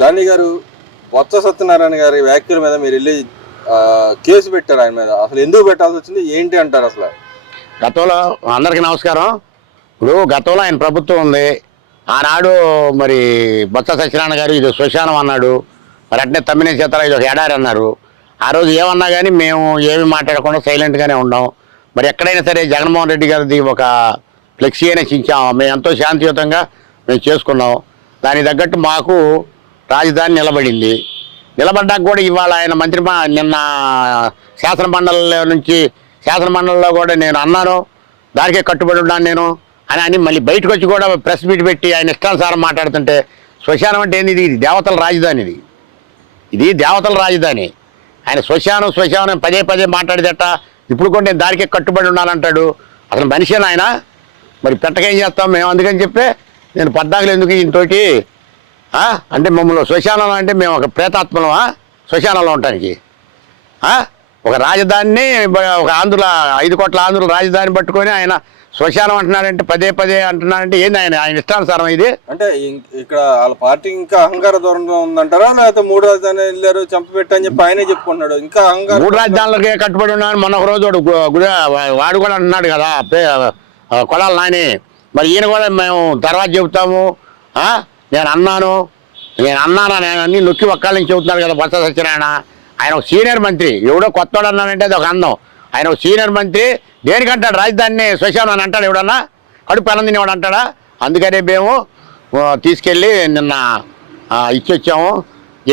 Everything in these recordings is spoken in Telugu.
గాంధీ గారు బొత్స సత్యనారాయణ గారి వ్యాఖ్యల మీద మీరు వెళ్ళి కేసు పెట్టారు ఆయన మీద. అసలు ఎందుకు పెట్టాల్సి వచ్చింది, ఏంటి అంటారు అసలు? గతంలో అందరికీ నమస్కారం. ఇప్పుడు గతంలో ఆయన ప్రభుత్వం ఉంది. ఆనాడు మరి బొత్స సత్యనారాయణ గారు ఇది శ్మశానం అన్నాడు. మరి అట్నే తమ్మినే చేతారా ఇది ఒక ఎడారి అన్నారు. ఆ రోజు ఏమన్నా కానీ మేము ఏమి మాట్లాడకుండా సైలెంట్గానే ఉన్నాం. మరి ఎక్కడైనా సరే జగన్మోహన్ రెడ్డి గారిది ఒక ఫ్లెక్సీ అయినా చించాం. మేము ఎంతో శాంతియుతంగా మేము చేసుకున్నాం. దానికి తగ్గట్టు మాకు రాజధాని నిలబడింది. నిలబడ్డాక కూడా ఇవాళ ఆయన నిన్న శాసనమండలిలో కూడా నేను అన్నాను, దానికే కట్టుబడి ఉన్నాను నేను అని మళ్ళీ బయటకు వచ్చి కూడా ప్రెస్ మీట్ పెట్టి ఆయన ఇష్టానుసారం మాట్లాడుతుంటే, శ్మశానం అంటే ఏంది? ఇది దేవతల రాజధాని. ఇది దేవతల రాజధాని. ఆయన శ్మశానం పదే పదే మాట్లాడేదట. ఇప్పుడు కూడా నేను దానికే కట్టుబడి ఉన్నానంటాడు. అసలు మనిషిని ఆయన మరి పెట్టకేం చేస్తాం మేము. అందుకని చెప్పి నేను పద్దాకులు ఎందుకు ఈయనతోటి అంటే మమ్మల్ని శ్మశానంలో అంటే మేము ఒక ప్రేతాత్మలమా శ్మశానంలో ఉండటానికి? ఒక రాజధానిని ఒక 5 కోట్ల ఆంధ్రుల రాజధాని పట్టుకొని ఆయన శ్మశానం అంటున్నాడంటే, పదే పదే అంటున్నాడంటే ఏంది ఆయన ఇష్టానుసారం ఇది? అంటే ఇక్కడ వాళ్ళ పార్టీ ఇంకా అహంకార ధోరణిలో ఉందంటారా, లేకపోతే 3 రాజధాని వెళ్ళారు చంపబెట్ట అని చెప్పి ఆయనే చెప్పుకున్నాడు? ఇంకా అహంకారం 3 రాజధానులకే కట్టుబడి ఉన్నాను. మొన్న ఒక రోజు వాడు కూడా అన్నాడు కదా కొడాలి నాని. మరి ఈయన కూడా మేము తర్వాత చెబుతాము, నేను అన్నాను అన్ని నొక్కి ఒక్కళ్ళ నుంచి చెబుతున్నాడు కదా బొత్స సత్యనారాయణ. ఆయన ఒక సీనియర్ మంత్రి. ఎవడో కొత్తవాడు అన్నానంటే అది ఒక అందం. ఆయన ఒక సీనియర్ మంత్రి. దేనికంటాడు రాజధానిని శ్మశానం అని అంటాడు? ఎవడన్నా కడుపు అన్నం తినేవాడు అంటాడా? అందుకనే మేము తీసుకెళ్ళి నిన్న ఇచ్చొచ్చాము.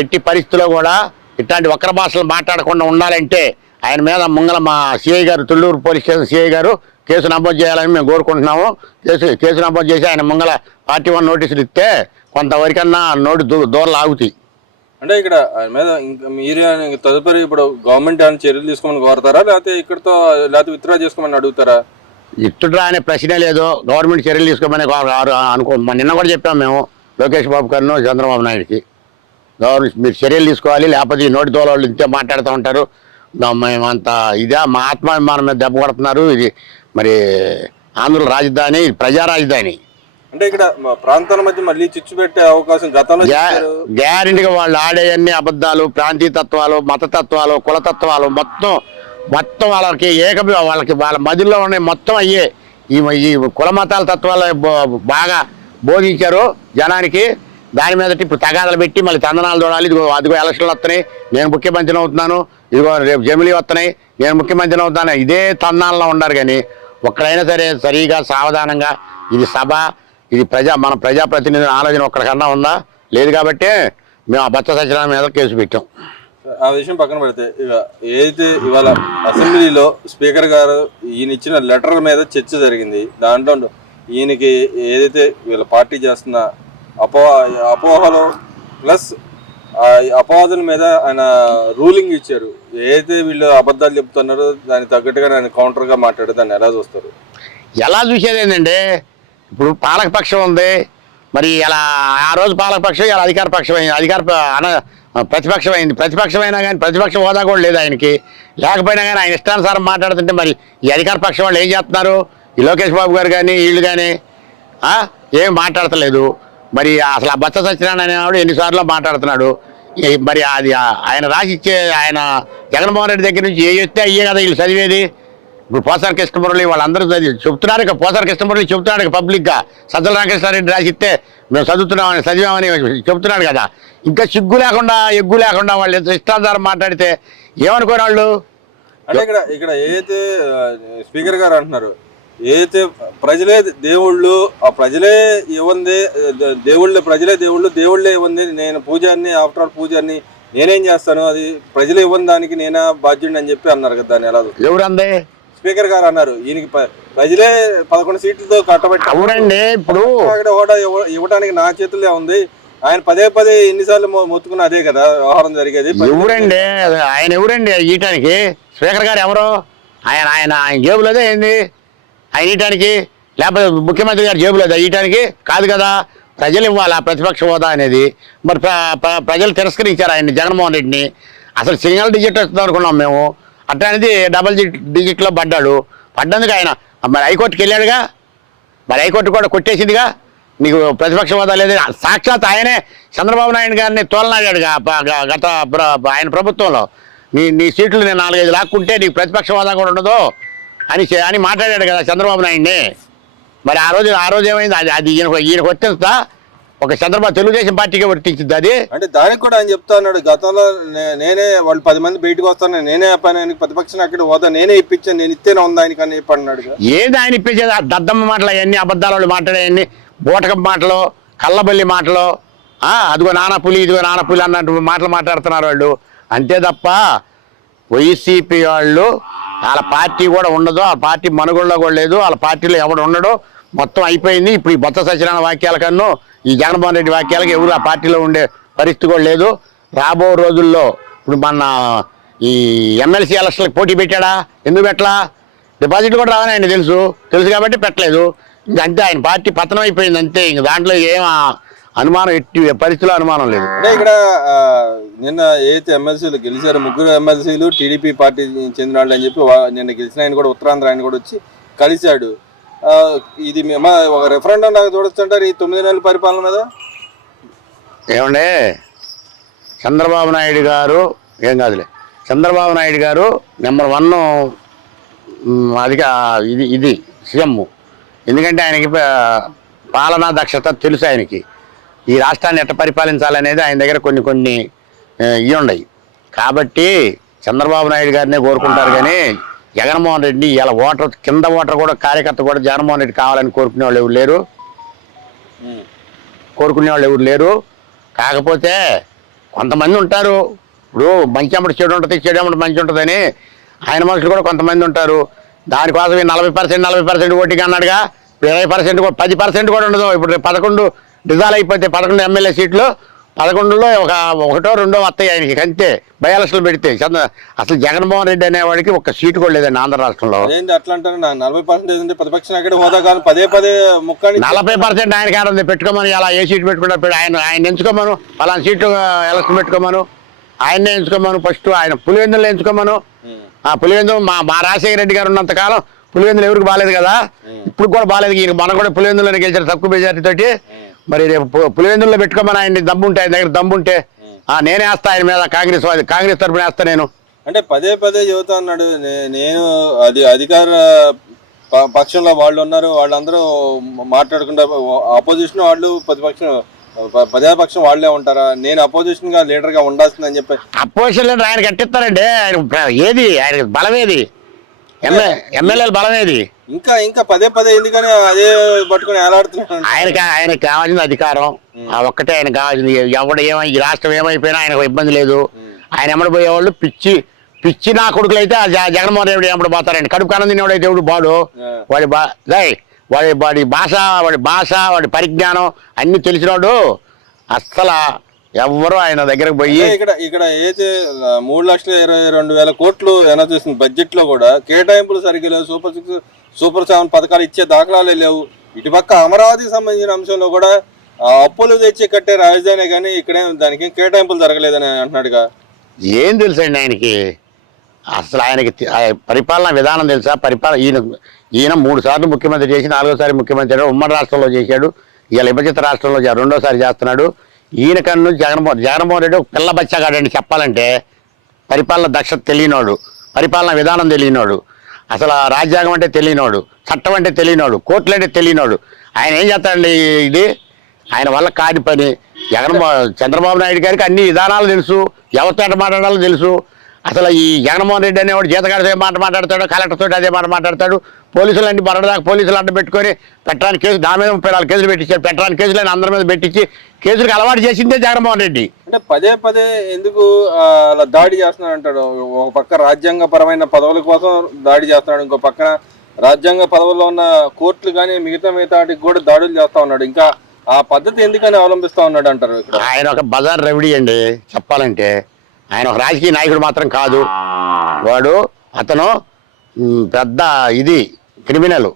ఎట్టి పరిస్థితుల్లో కూడా ఇట్లాంటి వక్ర భాషలు మాట్లాడకుండా ఉండాలంటే ఆయన మీద ముంగల మా సిఐ గారు, తుళ్ళూరు పోలీస్ స్టేషన్ సిఐ గారు కేసు నమోదు చేయాలని మేము కోరుకుంటున్నాము. కేసు నమోదు చేసి ఆయన ముంగల పార్టీ 1 నోటీసులు ఇస్తే కొంతవరకన్నా నోటి దూరలు ఆగుతాయి. అంటే ఇక్కడ ఆయన మీద మీరు తదుపరి ఇప్పుడు గవర్నమెంట్ ఏమైనా చర్యలు తీసుకోమని కోరుతారా, లేకపోతే విత్డ్రా చేసుకోమని అడుగుతారా? విత్డ్రా అనే ప్రశ్నే లేదు. గవర్నమెంట్ చర్యలు తీసుకోమని నిన్న కూడా చెప్పాము మేము లోకేష్ బాబు గారిను, చంద్రబాబు నాయుడుకి. మీరు చర్యలు తీసుకోవాలి, లేకపోతే ఈ నోటి దోల వాళ్ళు ఇంతే మాట్లాడుతూ ఉంటారు. మేమంతా ఇదే మా ఆత్మాభిమానం మీద దెబ్బ కొడుతున్నారు. ఇది మరి ఆంధ్ర రాజధాని, ప్రజా రాజధాని. అంటే ఇక్కడ ప్రాంతాల మధ్య మళ్ళీ చిచ్చు పెట్టే అవకాశం గతంలో గ్యారెంటీగా వాళ్ళు ఆడేయన్ని అబద్ధాలు, ప్రాంతీయ తత్వాలు, మతతత్వాలు, కులతత్వాలు మొత్తం వాళ్ళకి వాళ్ళ మధ్యలో ఉన్నాయి మొత్తం అయ్యే. ఈ కుల మతాల తత్వాలు బాగా బోధించారు జనానికి. దాని మీద ఇప్పుడు తగాదాలు పెట్టి మళ్ళీ తందనాలు చూడాలి. అదిగో ఎలక్షన్లు వస్తున్నాయి, నేను ముఖ్యమంత్రిని అవుతున్నాను, ఇదిగో రేపు జమిలీ వస్తున్నాయి, నేను ముఖ్యమంత్రిని అవుతాను, ఇదే తందనాల్లో ఉన్నారు. కానీ ఒక్కడైనా సరే సరిగా సావధానంగా ఇది సభ, ఇది మన ప్రజాప్రతినిధి ఆలోచన ఒక్కడికన్నా ఉందా? లేదు. కాబట్టి మేము ఆ బొత్స సత్యనారాయణ మీద కేసు పెట్టాం. ఆ విషయం పక్కన పెడితే ఇక ఏదైతే ఇవాళ అసెంబ్లీలో స్పీకర్ గారు ఈయన ఇచ్చిన లెటర్ మీద చర్చ జరిగింది. దాంట్లో ఈయనకి ఏదైతే వీళ్ళ పార్టీ చేస్తున్న అపోహలు ప్లస్ అపవాదుల మీద ఆయన రూలింగ్ ఇచ్చారు. ఏదైతే వీళ్ళు అబద్ధాలు చెప్తున్నారో దానికి తగ్గట్టుగా ఆయన కౌంటర్గా మాట్లాడే దాన్ని ఎలా చూస్తారు? ఎలా చూసేది ఏంటంటే, ఇప్పుడు పాలకపక్షం ఉంది. మరి ఇలా ఆ రోజు పాలకపక్షం, ఇలా అధికార పక్షం అయింది, ప్రతిపక్షం అయింది. ప్రతిపక్షమైనా కానీ ప్రతిపక్ష హోదా కూడా లేదు ఆయనకి. లేకపోయినా కానీ ఆయన ఇష్టానుసారం మాట్లాడుతుంటే మరి ఈ అధికార పక్షం వాళ్ళు ఏం చేస్తున్నారు? ఈ లోకేష్ బాబు గారు కానీ వీళ్ళు కానీ ఏం మాట్లాడతలేదు. మరి అసలు ఆ బొత్స సత్యనారాయణ అనేవాడు ఎన్నిసార్లు మాట్లాడుతున్నాడు. మరి అది ఆయన రాసిచ్చే ఆయన జగన్మోహన్ రెడ్డి దగ్గర నుంచి ఏ చెప్తే అయ్యే కదా వీళ్ళు చదివేది. ఇప్పుడు పోసార కృష్ణమురళి వాళ్ళందరూ చెప్తున్నారు. ఇక పోసార కృష్ణమురళి చెప్తున్నాడు ఇక పబ్లిక్గా. సజ్జల రామకృష్ణారెడ్డి రాసిస్తే మేము చదివామని చెప్తున్నాడు కదా. ఇంకా సిగ్గు లేకుండా ఎగ్గు లేకుండా వాళ్ళు ఎంత ఇష్టాధారం మాట్లాడితే ఏమనుకోని వాళ్ళు. అంటే ఇక్కడ ఏదైతే స్పీకర్ గారు అంటున్నారు, ఏదైతే ప్రజలే దేవుళ్ళు, ఆ ప్రజలే ఇవ్వంది దేవుళ్ళు, ప్రజలే దేవుళ్ళే ఇవ్వంది, నేను పూజారిని, ఆఫ్టర్ ఆల్ పూజారిని నేనేం చేస్తాను, అది ప్రజలు ఇవ్వని దానికి నేనే బాధ్యుడిని అని చెప్పి అన్నారు కదా. దాన్ని ఎలా? ఎవరండి? స్పీకర్ గారు అన్నారు. ఈయనకి ప్రజలే 11 సీట్లతో కట్టబెట్టి అవునండి. ఇప్పుడు హోదా ఇవ్వడానికి నా చేతుల్లో ఉంది. ఆయన పదే ఎన్నిసార్లు మొత్తుకున్న అదే కదా వ్యవహారం జరిగేది. ఎవరండి ఆయన? ఎవరండి ఇయటానికి? స్పీకర్ గారు ఎవరు? ఆయన జేబులోదే ఏంది ఆయన ఇయటానికి? లేకపోతే ముఖ్యమంత్రి గారు జేబులోదా ఇయటానికి? కాదు కదా. ప్రజలు ఇవ్వాలి ఆ ప్రతిపక్ష హోదా అనేది. మరి ప్రజలు తిరస్కరించారు ఆయన్ని, జగన్మోహన్ రెడ్డిని. అసలు సింగిల్ డిజిట్ వస్తుంది అనుకున్నాం మేము. అట్లాంటిది డబుల్ డిజిట్లో పడ్డాడు. పడ్డందుకు ఆయన మరి హైకోర్టుకి వెళ్ళాడుగా. మరి హైకోర్టు కూడా కొట్టేసిందిగా. నీకు ప్రతిపక్ష హోదా లేదు. సాక్షాత్ ఆయనే చంద్రబాబు నాయుడు గారిని తోలనాడాడు గత ఆయన ప్రభుత్వంలో. నీ సీట్లు నేను 4-5 లాక్కుంటే నీకు ప్రతిపక్ష హోదా కూడా ఉండదు అని మాట్లాడాడు కదా చంద్రబాబు నాయుడిని. మరి ఆ రోజు ఏమైంది? అది ఈయనకు వర్తిస్తుందా? ఒక చంద్రబాబు తెలుగుదేశం పార్టీకి వర్తించింది అది. అంటే దానికి కూడా ఆయన చెప్తా ఉన్నాడు, గతంలో నేనే వాళ్ళు 10 మంది బయటకు వస్తాను, నేనే అప్పాను ప్రతిపక్షం అక్కడ హోదా నేనే ఇప్పించాను, నేను ఇస్తేనే ఉంది ఆయనకి అని చెప్పన్నాడు. ఏది ఆయన ఇప్పించేది? దద్దమ్మ మాటలు అవన్నీ, అబద్ధాల వాళ్ళు మాట్లాడేవన్నీ, బూటకం మాటలు, కళ్ళబల్లి మాటలు, అదిగో నానపులి ఇదిగో నానపులి అన్నట్టు మాటలు మాట్లాడుతున్నారు వాళ్ళు. అంతే తప్ప వైసీపీ వాళ్ళు వాళ్ళ పార్టీ కూడా ఉండదు, ఆ పార్టీ మనుగడలో కూడా లేదు, వాళ్ళ పార్టీలో ఎవడు ఉండడు, మొత్తం అయిపోయింది. ఇప్పుడు ఈ బొత్స సత్యనారాయణ వాక్యాల కన్నా ఈ జగన్మోహన్ రెడ్డి వాక్యాలకి ఎవరు ఆ పార్టీలో ఉండే పరిస్థితి కూడా లేదు. రాబో రోజుల్లో ఇప్పుడు మన ఈ ఎమ్మెల్సీ ఎలక్షన్లకు పోటీ పెట్టాడా? ఎందుకు పెట్టలా? డిపాజిట్ కూడా రావని ఆయన తెలుసు కాబట్టి పెట్టలేదు. ఇంక అంతే, ఆయన పార్టీ పతనం అయిపోయింది అంతే. ఇంక దాంట్లో ఏం అనుమానం, ఎట్టి పరిస్థితిలో అనుమానం లేదు. అంటే ఇక్కడ నిన్న ఏదైతే ఎమ్మెల్సీలు గెలిచారు, 3 ఎమ్మెల్సీలు టీడీపీ పార్టీ చెందిన వాళ్ళు అని చెప్పి నిన్న గెలిచిన ఆయన కూడా ఉత్తరాంధ్ర ఆయన కూడా వచ్చి కలిశాడు. ఇది ఒక రెఫరెండం నాకు చూడొచ్చుంటారు ఈ 9 నెలల పరిపాలన మీద. ఏమండే చంద్రబాబు నాయుడు గారు ఏం కాదులే, చంద్రబాబు నాయుడు గారు నెంబర్ 1 అదిగా ఇది సీఎం. ఎందుకంటే ఆయనకి పాలనా దక్షత తెలుసు ఆయనకి. ఈ రాష్ట్రాన్ని ఎట్ట పరిపాలించాలనేది ఆయన దగ్గర కొన్ని ఇవి ఉన్నాయి. కాబట్టి చంద్రబాబు నాయుడు గారినే కోరుకుంటారు. కానీ జగన్మోహన్ రెడ్డి ఇలా కింద ఓటర్ కూడా కార్యకర్త కూడా జగన్మోహన్ రెడ్డి కావాలని కోరుకునే వాళ్ళు ఎవరు లేరు. కాకపోతే కొంతమంది ఉంటారు. ఇప్పుడు మంచి అమ్మడు చెడు ఉంటుంది, చెడు అమ్మడు మంచి ఉంటుందని ఆయన మనుషులు కూడా కొంతమంది ఉంటారు. దానికోసం 40% ఓటింగ్ అన్నాడుగా. ఇప్పుడు 20% కూడా 10% కూడా ఉండదు. ఇప్పుడు 11 రిజాల్వ్ అయిపోతే 11 ఎమ్మెల్యే సీట్లు 11లో ఒకటో రెండో వస్తాయి ఆయనకి. అంతే బై ఎలక్షన్లు పెడితే. అసలు జగన్మోహన్ రెడ్డి అనేవాడికి ఒక్క సీటు కూడా లేదండి ఆంధ్ర రాష్ట్రంలో. 40% ఆయన కాదు పెట్టుకోమని. అలా ఏ సీటు పెట్టుకుంటారు? ఆయన ఎంచుకోమను, అలాంటి సీటు ఎలక్షన్ పెట్టుకోమను, ఆయన్నే ఎంచుకోమను. ఫస్ట్ ఆయన పులివెందులు ఎంచుకోమను. ఆ పులివెందులు మా రాజశేఖర రెడ్డి గారు ఉన్నంత కాలం పులివెందులు ఎవరికి బాగాలేదు కదా, ఇప్పుడు కూడా బాగాలేదు. ఈయన మన కూడా పులివెందులోనే గెలిచారు తక్కువ మెజార్టీ తోటి. మరి రేపు పులివెందుల్లో పెట్టుకోమని ఆయన దమ్ముంటే, ఆయన దగ్గర దమ్ముంటే నేనే వేస్తా ఆయన మీద, కాంగ్రెస్ తరఫున వేస్తా నేను. అంటే పదే చెబుతా ఉన్నాడు. నేను అధికార పక్షంలో వాళ్ళు ఉన్నారు, వాళ్ళందరూ మాట్లాడకుండా అపోజిషన్ వాళ్ళు ప్రజాపక్షం వాళ్ళే ఉంటారా, నేను అపోజిషన్ గా లీడర్ గా ఉండాల్సిందని చెప్పి. అపోజిషన్ లీడర్ ఆయన కట్టిస్తారండి. ఆయన బలమేది, ఎమ్మెల్యేలు బలమేది. ఇంకా పదే ఎందుకని అదే పట్టుకుని ఏలాడుతున్నాడు. ఆయనకి కావాల్సింది అధికారం, ఒక్కటే ఆయన కావాల్సింది. ఎవడు ఈ రాష్ట్రం ఏమైపోయినా ఆయనకు ఇబ్బంది లేదు. ఆయన ఎమ్మడి పోయేవాళ్ళు పిచ్చి నా కొడుకులు అయితే జగన్మోహన్ రెడ్డి ఎమ్మడి పోతారండి. కడుపు కన్నం తినేవాడు దేవుడు బాడు. వాడి భాష వాడి పరిజ్ఞానం అన్ని తెలిసినవాడు. అస్సలు ఎవ్వరూ ఆయన దగ్గరకు పోయి ఇక్కడ అయితే 3,22,000 కోట్లు అనౌన్స్ చేసిన బడ్జెట్ లో కూడా కేటాయింపులు సరిగ్గా లేవు. సూపర్ 7 పథకాలు ఇచ్చే దాఖలాలే లేవు. ఇటుపక్క అమరావతికి సంబంధించిన అంశంలో కూడా అప్పులు తెచ్చి కట్టే రాజధాని కానీ ఇక్కడే దానికి కేటాయింపులు జరగలేదని అంటున్నాడుగా. ఏం తెలుసండి ఆయనకి? అసలు ఆయనకి పరిపాలన విధానం తెలుసా? ఈయన 3 సార్లు ముఖ్యమంత్రి చేసి 4వసారి ముఖ్యమంత్రి ఉమ్మడి రాష్ట్రంలో చేశాడు. ఇలా విభజిత రాష్ట్రంలో 2వసారి చేస్తున్నాడు. ఈయన కన్ను జగన్మోహన్ రెడ్డి ఒక పిల్ల బచ్చాగాడండి చెప్పాలంటే. పరిపాలన దక్షత తెలియనోడు, పరిపాలన విధానం తెలియనోడు, అసలు రాజ్యాంగం అంటే తెలియనోడు, చట్టం అంటే తెలియనోడు, కోర్టులు అంటే తెలియనోడు. ఆయన ఏం చేస్తాడండి? ఇది ఆయన వల్ల కాని పని. చంద్రబాబు నాయుడు గారికి అన్ని విధానాలు తెలుసు, ఎవరితో ఎట మాట్లాడాలో తెలుసు. అసలు ఈ జగన్మోహన్ రెడ్డి అనేవాడు జీతగాడితో మాట మాట్లాడతాడు, కలెక్టర్ తోటి అదే మాట మాట్లాడతాడు. పోలీసులు అన్ని బరడదాకా పోలీసులు అడ్డ పెట్టుకొని పెట్టడానికి కేసు, దాని మీద 34 కేసులు పెట్టించారు. పెట్టడానికి కేసులు అని అందరి మీద పెట్టించి కేసులకు అలవాటు చేసిందే జగన్మోహన్ రెడ్డి. అంటే పదే ఎందుకు అలా దాడి చేస్తున్నాడు అంటాడు. ఒక పక్క రాజ్యాంగపరమైన పదవుల కోసం దాడి చేస్తున్నాడు, ఇంకో పక్కన రాజ్యాంగ పదవుల్లో ఉన్న కోర్టులు కానీ మిగతా వాటికి కూడా దాడులు చేస్తా ఉన్నాడు. ఇంకా ఆ పద్ధతి ఎందుకని అవలంబిస్తా ఉన్నాడు అంటారు. ఆయన ఒక బజార్ రవిడి అండి చెప్పాలంటే. ఆయన ఒక రాజకీయ నాయకుడు మాత్రం కాదు. అతను పెద్ద క్రిమినల్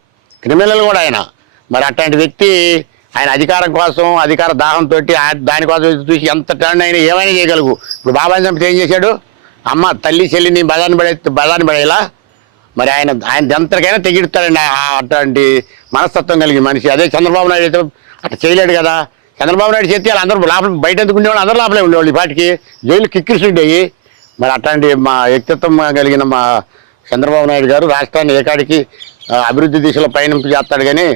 కూడా ఆయన. మరి అట్లాంటి వ్యక్తి ఆయన అధికారం కోసం, అధికార దాహంతో దానికోసం చూసి ఎంత టర్న్ అయినా ఏమైనా చేయగలుగు. ఇప్పుడు బాబాయ్ చంపితే ఏం చేశాడు? అమ్మ తల్లి చెల్లిని బదాన్ని పడేలా. మరి ఆయన ఎంతకైనా తెగిడతాడండి అట్లాంటి మనస్తత్వం కలిగిన మనిషి. అదే చంద్రబాబు నాయుడు అయితే అట్లా చేయలేడు కదా. చంద్రబాబు నాయుడు చేస్తే వాళ్ళందరూ లోపల బయట ఎందుకు ఉండేవాళ్ళు, అందరూ లోపలే ఉండేవాళ్ళు. ఈ పాటికి జైలు కిక్కిరిసి ఉండేవి. మరి అట్లాంటి మా వ్యక్తిత్వం కలిగిన మా చంద్రబాబు నాయుడు గారు రాష్ట్రాన్ని ఏకాడికి అభివృద్ధి దిశలో పయనింపు చేస్తాడు, కానీ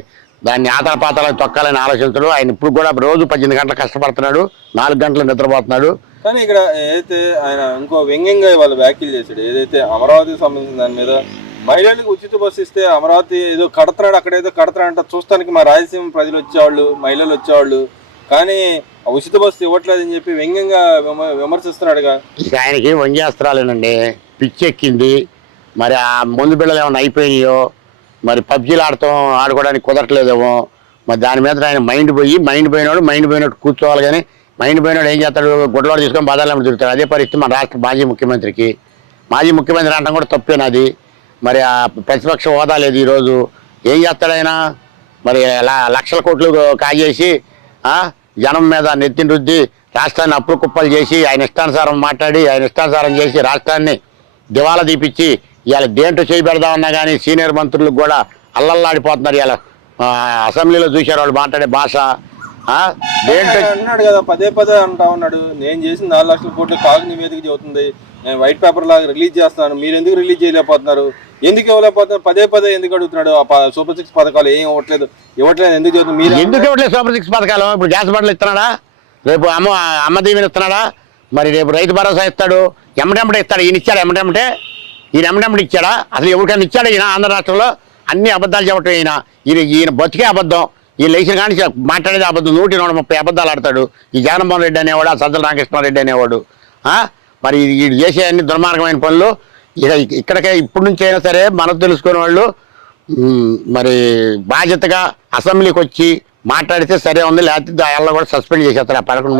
దాన్ని ఆతలపాతాలకు తొక్కాలని ఆలోచించడు. ఆయన ఇప్పుడు కూడా రోజు 18 గంటలు కష్టపడుతున్నాడు, 4 గంటలు నిద్రపోతున్నాడు. కానీ ఇక్కడ ఏదైతే ఆయన ఇంకో వ్యంగ్యంగా వాళ్ళు వ్యాఖ్యలు చేశాడు, ఏదైతే అమరావతికి సంబంధించిన దాని మీద మహిళలకు ఉచిత బస్సు ఇస్తే అమరావతి ఏదో కడతాడు, అక్కడ ఏదో కడతాడంట, చూస్తానికి మా రాయలసీమ ప్రజలు వచ్చేవాళ్ళు, మహిళలు వచ్చేవాళ్ళు, కానీ ఆ ఉచిత బస్సు ఇవ్వట్లేదని చెప్పి వ్యంగ్యంగా విమర్శిస్తున్నాడుగా. ఆయనకి వంగేస్త్రాలేనండి, పిచ్చెక్కింది. మరి ఆ ముందు బిళ్ళలు ఏమైనా అయిపోయినాయో, మరి పబ్జీలు ఆడుకోవడానికి కుదరట్లేదేమో, మరి దాని మీద ఆయన మైండ్ పోయినట్టు కూర్చోవాలి. కానీ మైండ్ పోయినాడు ఏం చేస్తాడు, గుడ్డలోడు తీసుకొని బదాలను తిరుగుతాడు. అదే పరిస్థితి మన రాష్ట్ర మాజీ ముఖ్యమంత్రి అనడం కూడా తప్పేనది. మరి ఆ ప్రతిపక్ష హోదా లేదు ఈరోజు. ఏం చేస్తాడు ఆయన, మరి లక్షల కోట్లు కాజేసి జనం మీద నెత్తిన రుద్ది రాష్ట్రాన్ని అప్పులు కుప్పలు చేసి ఆయన ఇష్టానుసారం మాట్లాడి ఆయన ఇష్టానుసారం చేసి రాష్ట్రాన్ని దివాలా తీపిచ్చి ఇవాళ దేంట్లో చేయబెడదామన్నా కానీ సీనియర్ మంత్రులకు కూడా అల్లల్లాడిపోతున్నారు. ఇవాళ అసెంబ్లీలో చూశారు వాళ్ళు మాట్లాడే భాష. అన్నాడు కదా, పదే అంటా ఉన్నాడు, నేను చేసిన 4 లక్షల కోట్లు కాగు నివేదిక చెబుతుంది, నేను వైట్ పేపర్ లాగా రిలీజ్ చేస్తున్నాను, మీరు ఎందుకు రిలీజ్ చేయలేకపోతున్నారు, ఎందుకు ఇవ్వలేకపోతున్నారు, పదే ఎందుకు అడుగుతున్నాడు. సూపర్ 6 పథకాలు ఏం ఇవ్వట్లేదు ఎందుకు చెబుతుంది, మీరు ఎందుకు ఇవ్వట్లేదు సూపర్ 6 పథకాలు? ఇప్పుడు గ్యాస్ బండ్లు ఇస్తున్నాడా, రేపు అమ్మ దీవెన ఇస్తున్నాడా, మరి రేపు రైతు భరోసా ఇస్తాడు, ఎమ్మటెమ్మటే ఇస్తాడు. ఈయన ఇచ్చాడు ఎమ్మటెమ్మటే ఇచ్చాడా? అసలు ఎవరికైనా ఇచ్చాడు ఈయన? ఆంధ్ర రాష్ట్రంలో అన్ని అబద్ధాలు చెప్పటం ఈయన బతికే అబద్ధం. ఈ లేచిన కానీ మాట్లాడేది అబద్ధం. 130 అబద్ధాలు ఆడతాడు ఈ జగన్మోహన్ రెడ్డి అనేవాడు, ఆ సజ్జల రామకృష్ణారెడ్డి అనేవాడు. మరి వీడు చేసే అన్ని దుర్మార్గమైన పనులు ఇక్కడికే ఇప్పటి నుంచి అయినా సరే మనం తెలుసుకునే వాళ్ళు మరి బాధ్యతగా అసెంబ్లీకి వచ్చి మాట్లాడితే సరే ఉంది, లేకపోతే ఆయన కూడా సస్పెండ్ చేసేస్తారు ఆ 11